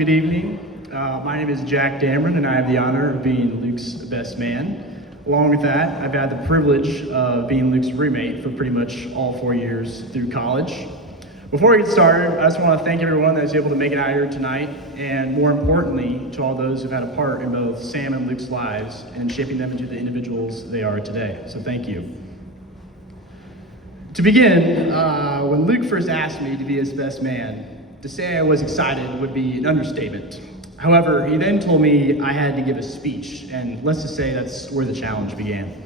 Good evening. My name is Jack Dameron, and I have the honor of being Luke's best man. Along with that, I've had the privilege of being Luke's roommate for pretty much all 4 years through college. Before we get started, I just want to thank everyone that was able to make it out here tonight, and more importantly, to all those who've had a part in both Sam and Luke's lives and shaping them into the individuals they are today. So thank you. To begin, when Luke first asked me to be his best man, to say I was excited would be an understatement. However, he then told me I had to give a speech, and let's just say that's where the challenge began.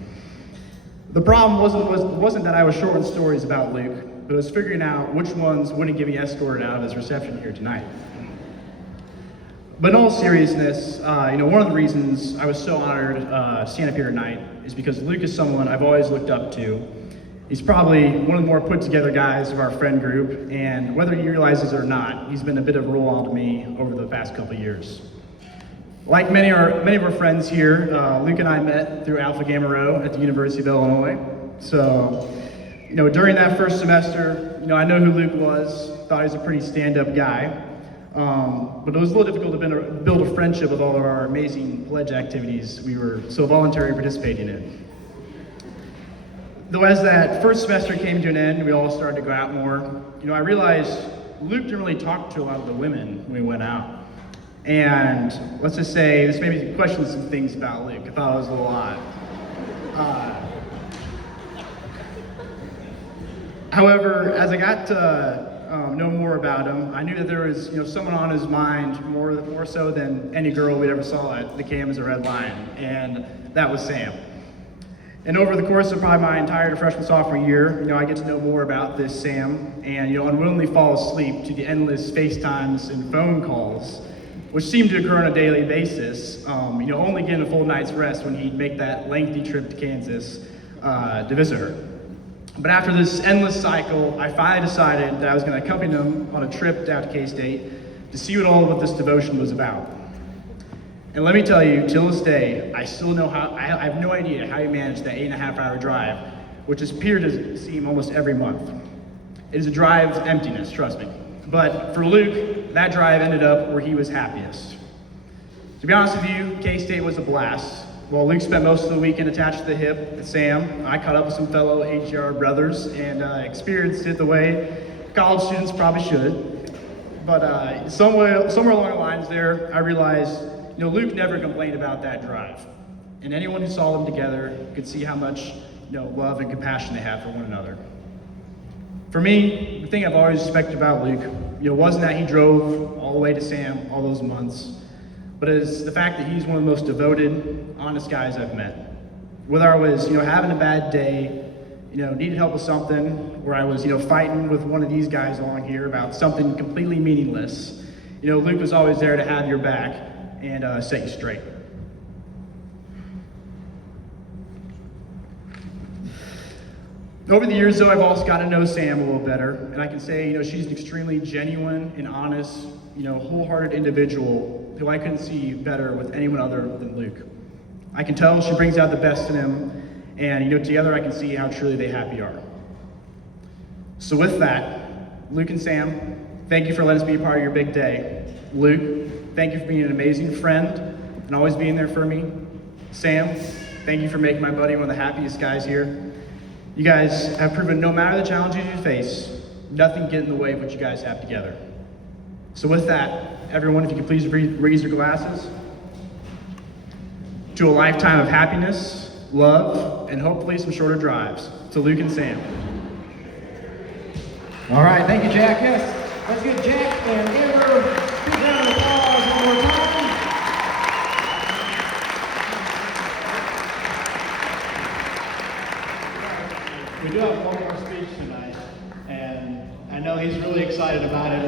The problem wasn't that I was short on stories about Luke, but it was figuring out which ones wouldn't get me escorted out of his reception here tonight. But in all seriousness, one of the reasons I was so honored to stand up here tonight is because Luke is someone I've always looked up to. He's probably one of the more put together guys of our friend group, and whether he realizes it or not, he's been a bit of a role model to me over the past couple of years. Like many of our friends here, Luke and I met through Alpha Gamma Rho at the University of Illinois. So, during that first semester, I know who Luke was, thought he was a pretty stand-up guy, but it was a little difficult to build a friendship with all of our amazing pledge activities we were so voluntarily participating in. Though as that first semester came to an end, we all started to go out more, I realized Luke didn't really talk to a lot of the women when we went out. And let's just say, this made me question some things about Luke. I thought it was a little odd. However, as I got to know more about him, I knew that there was someone on his mind more so than any girl we'd ever saw at the Cam as a Red Lion, and that was Sam. And over the course of probably my entire freshman sophomore year, I get to know more about this Sam, and unwillingly fall asleep to the endless FaceTimes and phone calls, which seemed to occur on a daily basis. Only getting a full night's rest when he'd make that lengthy trip to Kansas to visit her. But after this endless cycle, I finally decided that I was going to accompany him on a trip down to K-State to see what all of this devotion was about. And let me tell you, till this day, I still know I have no idea how he managed that 8.5-hour drive, which has appeared to seem almost every month. It is a drive of emptiness, trust me. But for Luke, that drive ended up where he was happiest. To be honest with you, K-State was a blast. While Luke spent most of the weekend attached to the hip at Sam, I caught up with some fellow AGR brothers and experienced it the way college students probably should. But somewhere along the lines there, I realized Luke never complained about that drive. And anyone who saw them together could see how much love and compassion they have for one another. For me, the thing I've always respected about Luke, wasn't that he drove all the way to Sam all those months, but it's the fact that he's one of the most devoted, honest guys I've met. Whether I was, having a bad day, needed help with something, or I was, fighting with one of these guys along here about something completely meaningless, Luke was always there to have your back and set you straight. Over the years, though, I've also got to know Sam a little better, and I can say, she's an extremely genuine and honest, wholehearted individual who I couldn't see better with anyone other than Luke. I can tell she brings out the best in him, and together I can see how truly they happy are. So with that, Luke and Sam, thank you for letting us be a part of your big day. Luke, thank you for being an amazing friend and always being there for me. Sam, thank you for making my buddy one of the happiest guys here. You guys have proven no matter the challenges you face, nothing can get in the way of what you guys have together. So with that, everyone, if you could please raise your glasses to a lifetime of happiness, love, and hopefully some shorter drives. To Luke and Sam. All right, thank you, Jack. Yes, let's give Jack and Amber a big round of applause one more time. We do have one more speech tonight, and I know he's really excited about it.